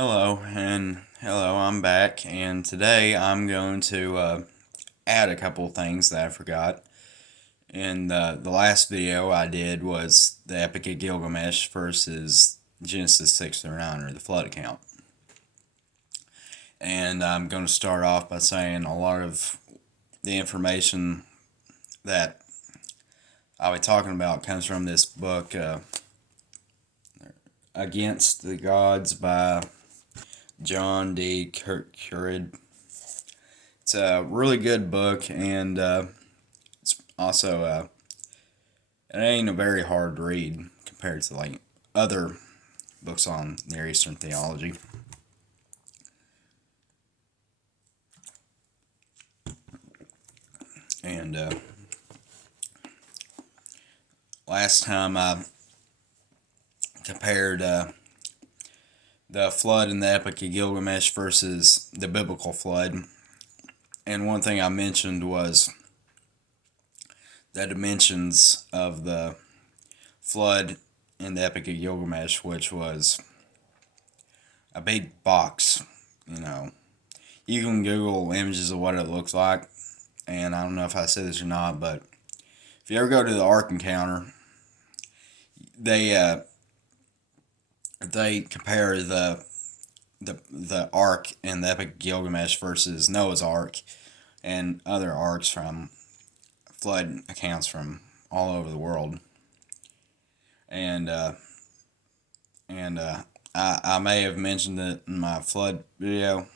Hello, I'm back, and today I'm going to add a couple things that I forgot. In the last video I did was the Epic of Gilgamesh versus Genesis 6 through 9, or the flood account. And I'm going to start off by saying a lot of the information that I'll be talking about comes from this book, Against the Gods by John D. Currid. It's a really good book, and it's also it ain't a very hard read compared to like other books on Near Eastern theology. And last time I compared the flood in the Epic of Gilgamesh versus the biblical flood, and one thing I mentioned was the dimensions of the flood in the Epic of Gilgamesh, which was a big box. You can Google images of what it looks like, and I don't know if I said this or not, but if you ever go to the Ark Encounter, they compare the Ark in the Epic of Gilgamesh versus Noah's Ark and other arks from flood accounts from all over the world. And I may have mentioned it in my flood video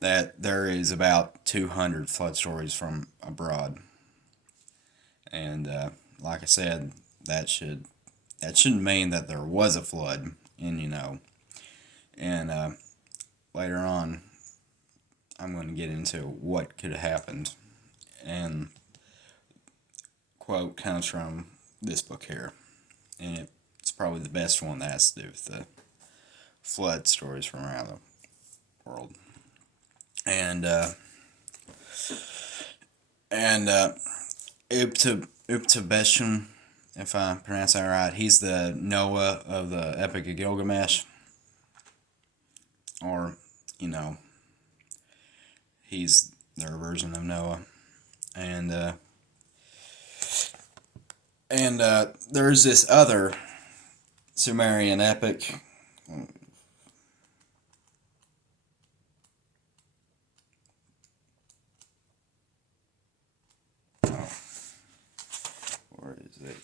that there is about 200 flood stories from abroad. And like I said, that shouldn't mean that there was a flood. And later on, I'm going to get into what could have happened. And quote comes from this book here, and it's probably the best one that has to do with the flood stories from around the world. And Uptebeshum, if I pronounce that right, he's the Noah of the Epic of Gilgamesh, or he's their version of Noah, and there's this other Sumerian epic. Oh, where is it?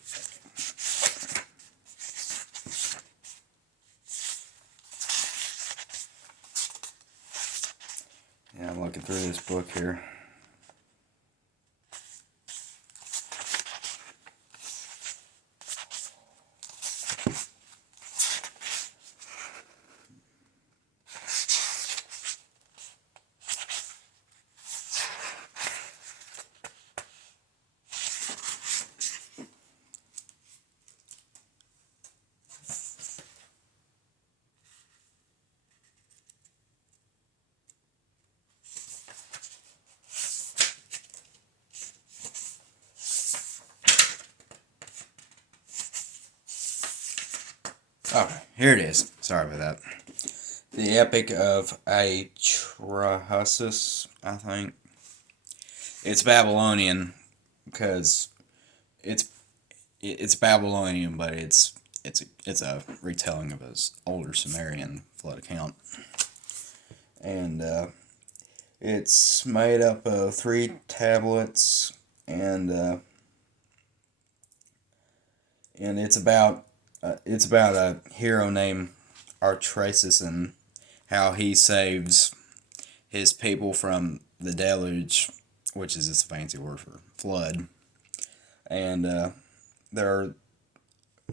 Yeah, I'm looking through this book here. Okay, here it is. Sorry about that. The Epic of Atrahasis, I think. It's Babylonian because it's it's Babylonian, but it's a retelling of his older Sumerian flood account, and it's made up of 3 tablets, and it's about a hero named Artrasis and how he saves his people from the deluge, which is just a fancy word for flood. And there are,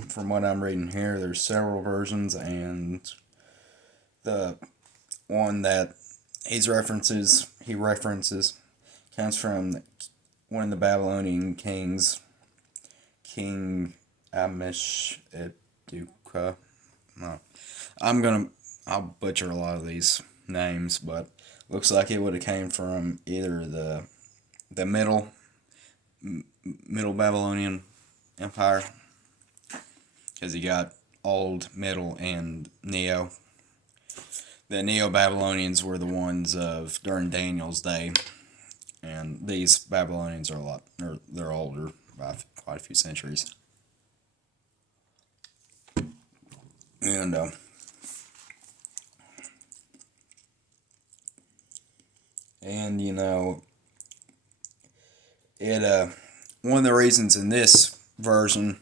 from what I'm reading here, there's several versions, and the one that he references comes from one of the Babylonian kings, King Amesheduka. No, I'll butcher a lot of these names, but looks like it would have came from either the middle Babylonian Empire, because you got Old, Middle, and Neo. the Neo-Babylonians were the ones of during Daniel's day, and these Babylonians are they're older by quite a few centuries. And you know, it one of the reasons in this version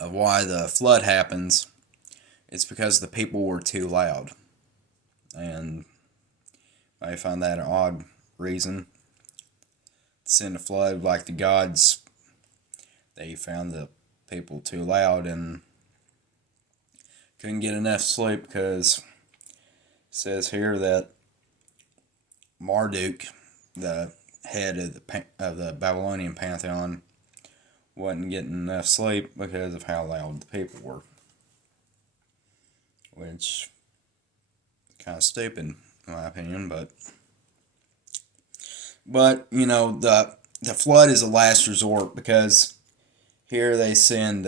of why the flood happens, it's because the people were too loud. And I find that an odd reason to send a flood. Like the gods, they found the people too loud and couldn't get enough sleep, because it says here that Marduk, the head of the Babylonian pantheon, wasn't getting enough sleep because of how loud the people were. Which, kind of stupid in my opinion, but you know, the flood is a last resort, because here they send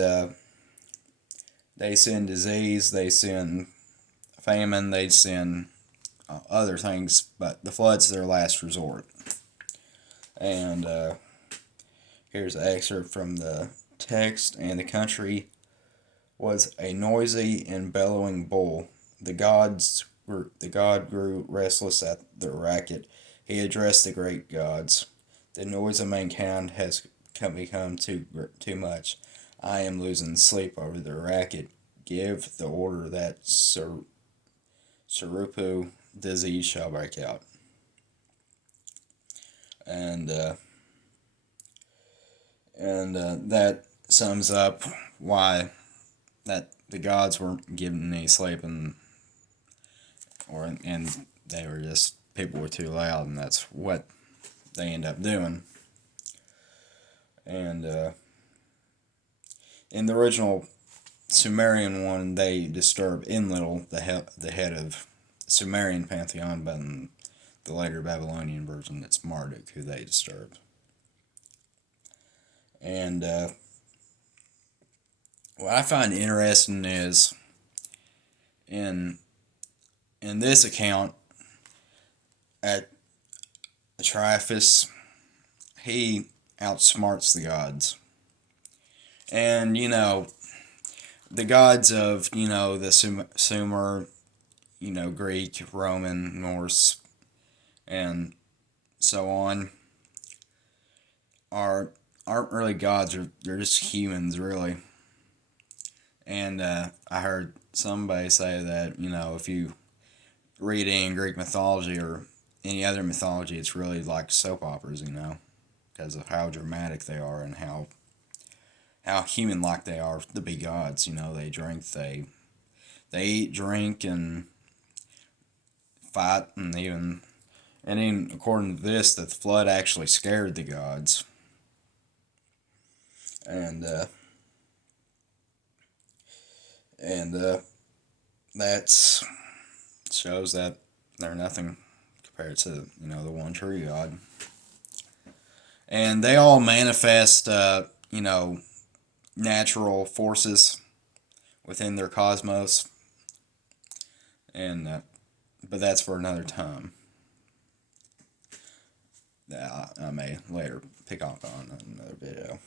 disease, they send famine, they send other things, but the flood's their last resort. And here's an excerpt from the text. And the country was a noisy and bellowing bull. The god grew restless at the racket. He addressed the great gods. The noise of mankind has become too much. I am losing sleep over the racket. Give the order that Sarupu disease shall break out. And that sums up why that the gods weren't giving any sleep, and they were just, people were too loud, and that's what they end up doing. And in the original Sumerian one, they disturb Enlil, the head of the Sumerian pantheon, but in the later Babylonian version, it's Marduk who they disturb. And what I find interesting is in this account, at Atreus, he outsmarts the gods. And, you know, the gods of, you know, the Sumer, you know, Greek, Roman, Norse, and so on, aren't really gods. They're just humans, really. And I heard somebody say that, you know, if you read any Greek mythology or any other mythology, it's really like soap operas, you know, because of how dramatic they are and how human-like they are to be gods. You know, they eat, drink, and fight, and even according to this, that the flood actually scared the gods. And that shows that they're nothing compared to, you know, the one true God. And they all manifest, you know, natural forces within their cosmos, and but that's for another time. That I may later pick up on another video.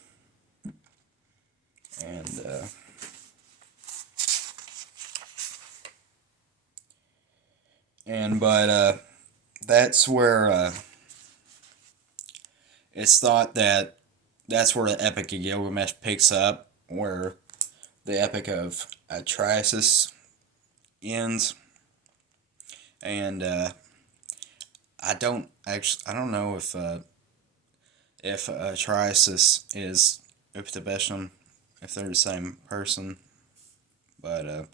But that's where it's thought that that's where the Epic of Gilgamesh picks up, where the Epic of Atreus ends. And I don't know if Atreus is Uptabesham, if they're the same person, but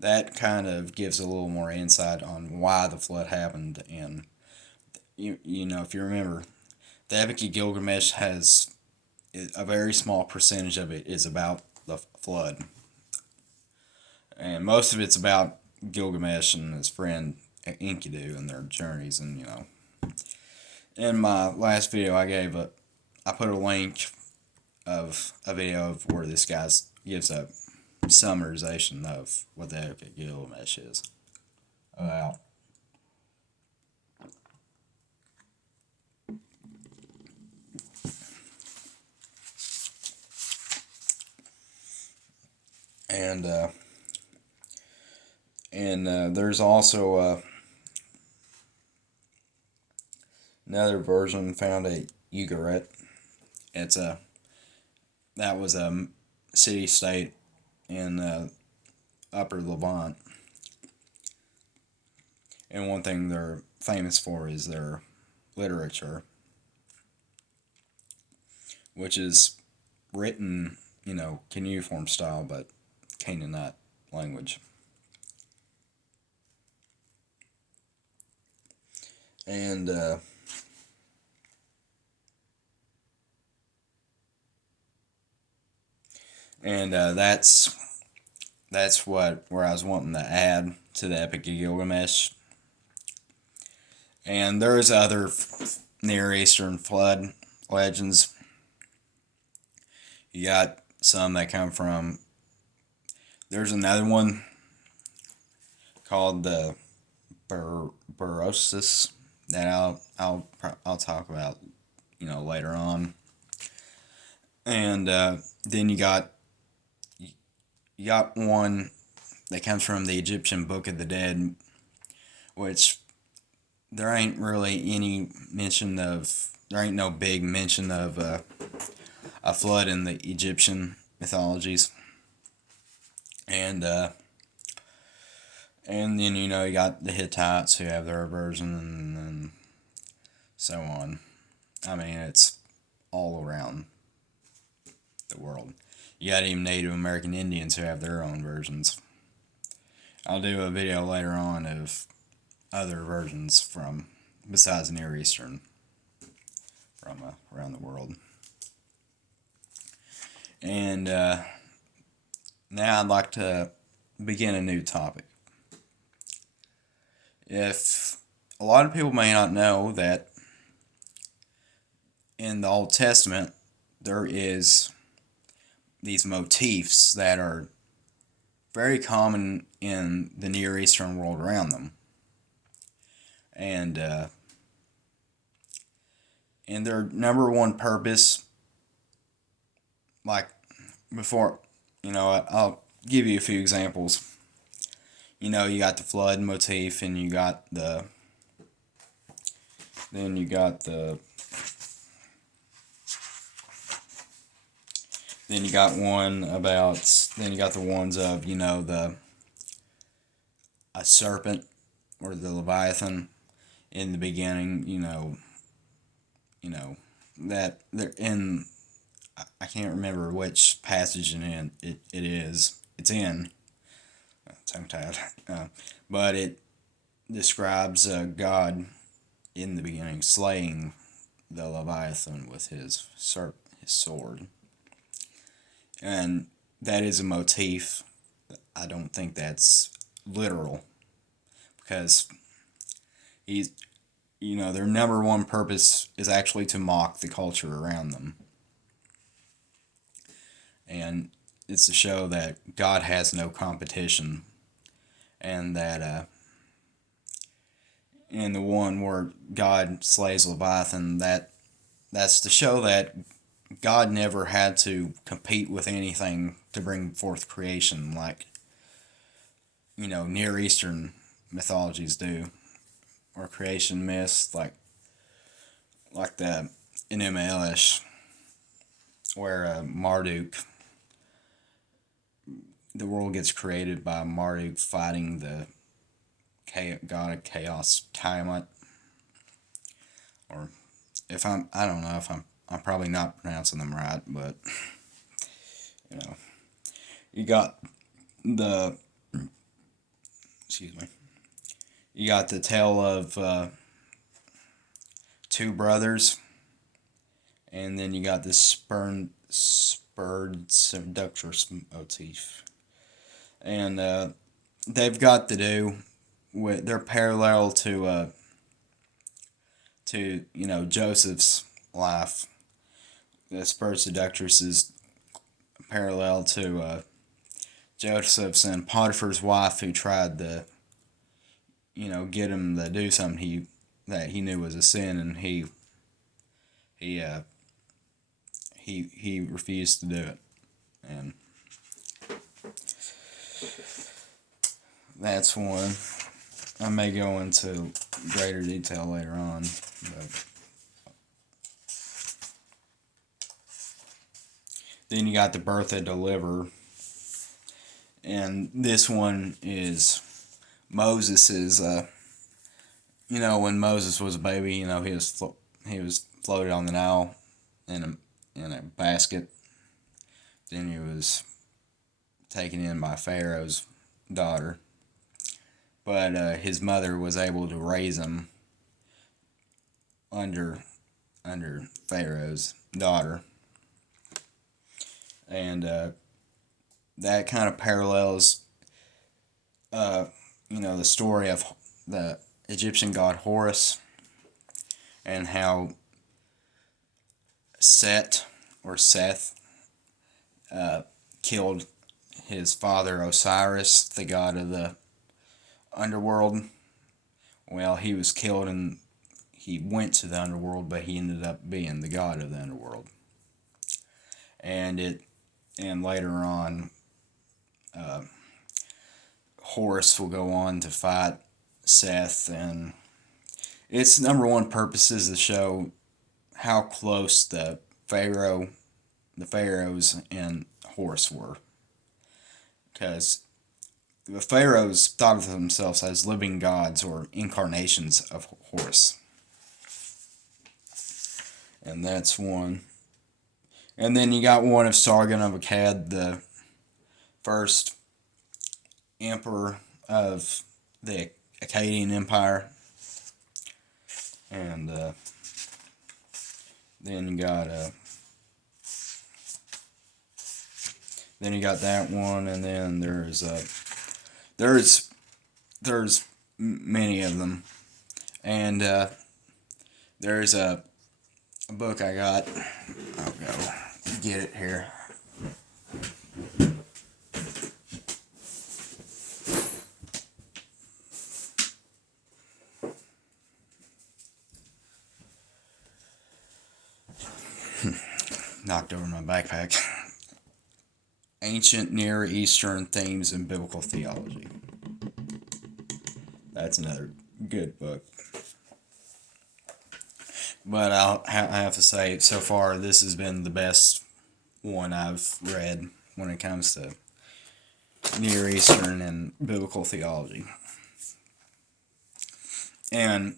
that kind of gives a little more insight on why the flood happened. And you know, if you remember, the Epic of Gilgamesh has a very small percentage of it is about the flood, and most of it's about Gilgamesh and his friend Enkidu and their journeys. And, you know, in my last video, I put a link of a video of where this guy gives a summarization of what the Epic of Gilgamesh is. about. And there's also another version found at Ugarit. It's a that was a city state in Upper Levant, and one thing they're famous for is their literature, which is written, cuneiform style, but Canaanite language. And that's where I was wanting to add to the Epic of Gilgamesh. And there's other Near Eastern flood legends. You got some that come from. There's another one called the Berosus that I'll talk about, later on. And then you got one that comes from the Egyptian Book of the Dead, which there ain't really any mention of. There ain't no big mention of a flood in the Egyptian mythologies, and then you got the Hittites who have their version, and so on. I mean, it's all around the world. You got even Native American Indians who have their own versions. I'll do a video later on of other versions from besides Near Eastern from around the world. And now I'd like to begin a new topic. If a lot of people may not know that in the Old Testament there is these motifs that are very common in the Near Eastern world around them. And their number one purpose, like before, I'll give you a few examples. You got the flood motif, and you got the then you got the then you got one about then you got the ones of the a serpent or the Leviathan in the beginning. That they're in. I can't remember which passage it is. It's in. Tongue tied. But it describes God in the beginning slaying the Leviathan with his sword. And that is a motif. I don't think that's literal, because their number one purpose is actually to mock the culture around them. And it's to show that God has no competition, and that in the one where God slays Leviathan, that's to show that God never had to compete with anything to bring forth creation like Near Eastern mythologies do, or creation myths like the Enuma Elish, where Marduk, the world gets created by Marduk fighting the god of chaos, Tiamat. Or I don't know if I'm probably not pronouncing them right, but you got the excuse me. You got the tale of two brothers, and then you got this spurred seductress motif, and they've got to do with they're parallel to Joseph's life. The spurred seductress is parallel to Joseph's and Potiphar's wife, who tried to get him to do something that he knew was a sin, and he uh, he refused to do it, and that's one. I may go into greater detail later on, but then you got the birth of deliverer, and this one is Moses's. When Moses was a baby, he was floated on the Nile in a basket. Then he was taken in by Pharaoh's daughter, but his mother was able to raise him under Pharaoh's daughter, and that kind of parallels, the story of the Egyptian god Horus, and how Seth killed his father Osiris, the god of the underworld. Well, he was killed and he went to the underworld, but he ended up being the god of the underworld. And later on, Horus will go on to fight Seth, and its number one purpose is to show how close the pharaohs and Horus were, because the pharaohs thought of themselves as living gods or incarnations of Horus, and that's one. And then you got one of Sargon of Akkad, the first emperor of the Akkadian Empire, and then you got that one, and then there's many of them, and there's a book I got. I'll go get it here. Knocked over my backpack. Ancient Near Eastern Themes in Biblical Theology. That's another good book. But I have to say, so far, this has been the best one I've read when it comes to Near Eastern and biblical theology. And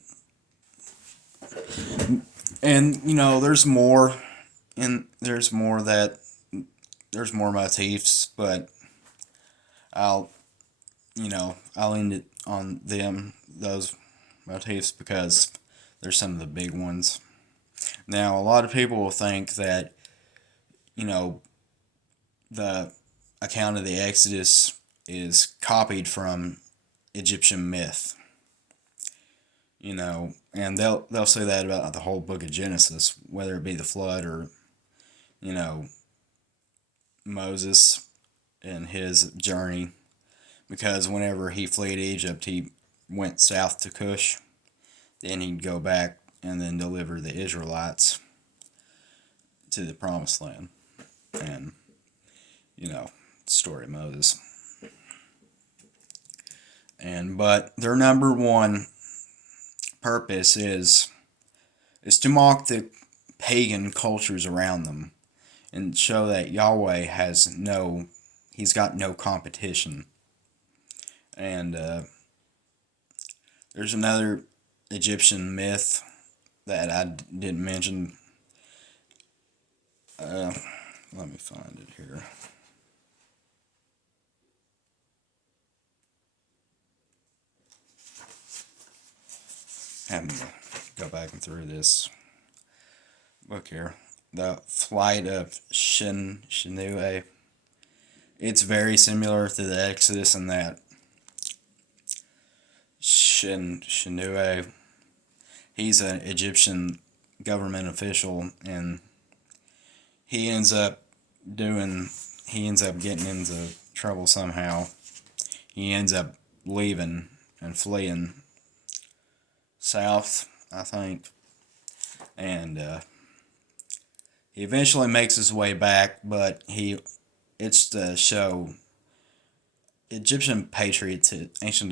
there's more, and there's more motifs, but I'll end it on those motifs, because they're some of the big ones. Now, a lot of people will think that, the account of the Exodus is copied from Egyptian myth. And they'll say that about the whole book of Genesis, whether it be the flood or, Moses and his journey, because whenever he fled Egypt, he went south to Cush, then he'd go back and then deliver the Israelites to the promised land, and, story of Moses. But their number one purpose is to mock the pagan cultures around them and show that Yahweh he's got no competition. And there's another Egyptian myth that I didn't mention. Let me find it here. Having to go back and through this book here. The Flight of Shinue. It's very similar to the Exodus in that Shinue, he's an Egyptian government official, and he ends up getting into trouble somehow. He ends up leaving and fleeing south, I think. And he eventually makes his way back, but it's to show ancient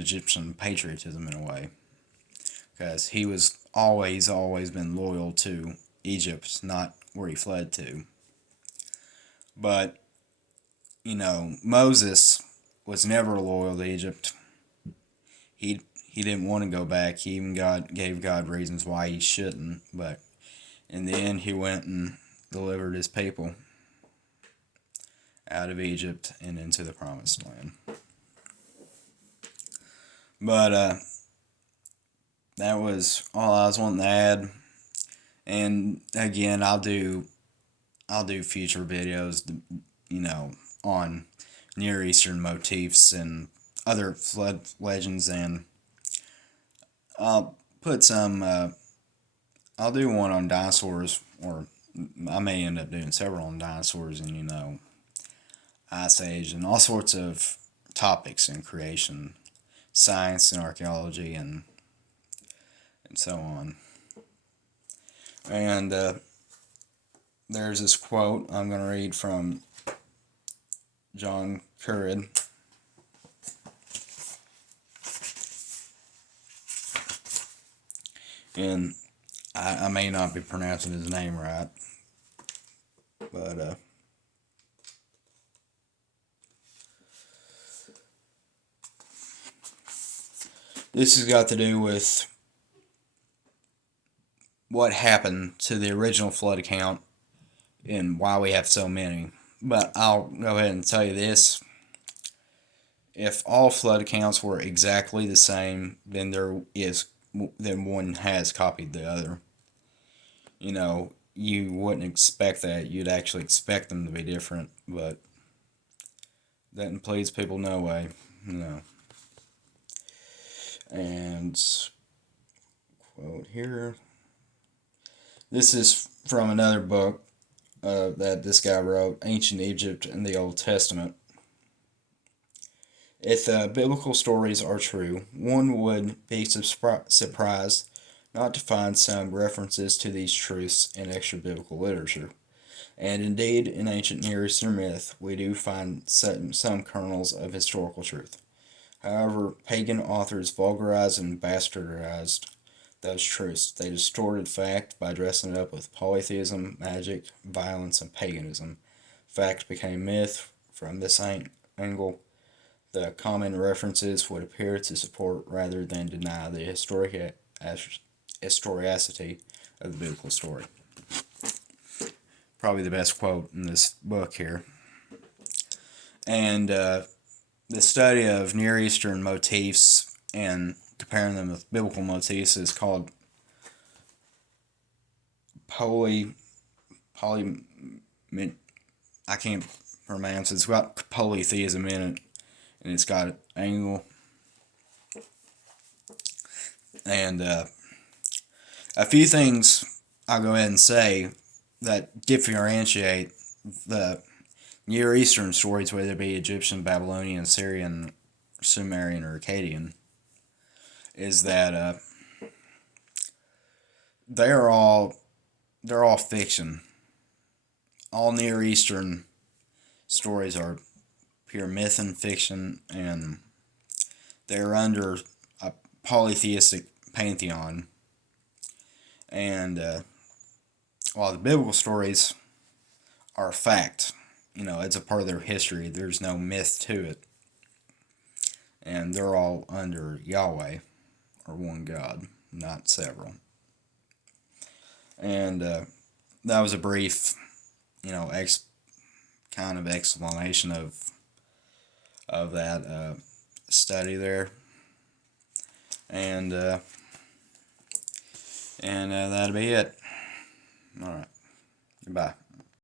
Egyptian patriotism in a way, because he was always been loyal to Egypt, not where he fled to. But Moses was never loyal to Egypt. He didn't want to go back. He even gave God reasons why he shouldn't, but in the end he went and delivered his people out of Egypt and into the promised land. But that was all I was wanting to add. And again, I'll do future videos, on Near Eastern motifs and other flood legends, and I'll put some. I'll do one on dinosaurs, or I may end up doing several on dinosaurs and Ice Age and all sorts of topics in creation, science and archaeology, and so on. And there's this quote I'm going to read from John Currid. And I may not be pronouncing his name right, but this has got to do with what happened to the original flood account and why we have so many. But I'll go ahead and tell you this. If all flood accounts were exactly the same, then one has copied the other. You wouldn't expect that. You'd actually expect them to be different, but that doesn't please people no way. And quote here. This is from another book that this guy wrote, Ancient Egypt and the Old Testament. If the biblical stories are true, one would be surprised not to find some references to these truths in extra-biblical literature. And indeed, in ancient Near Eastern myth, we do find some kernels of historical truth. However, pagan authors vulgarized and bastardized those truths. They distorted fact by dressing it up with polytheism, magic, violence, and paganism. Fact became myth. From this angle, the common references would appear to support rather than deny the historicity of the biblical story. Probably the best quote in this book here. And the study of Near Eastern motifs and comparing them with biblical motifs is called I can't pronounce it. It's got polytheism in it, and it's got an angle. And a few things I'll go ahead and say that differentiate the Near Eastern stories, whether it be Egyptian, Babylonian, Syrian, Sumerian, or Akkadian, is that they're all fiction. All Near Eastern stories are pure myth and fiction, and they're under a polytheistic pantheon. And while the biblical stories are a fact, it's a part of their history. There's no myth to it. And they're all under Yahweh, or one God, not several. And that was a brief, kind of explanation of that study there. And that'll be it. All right. Goodbye.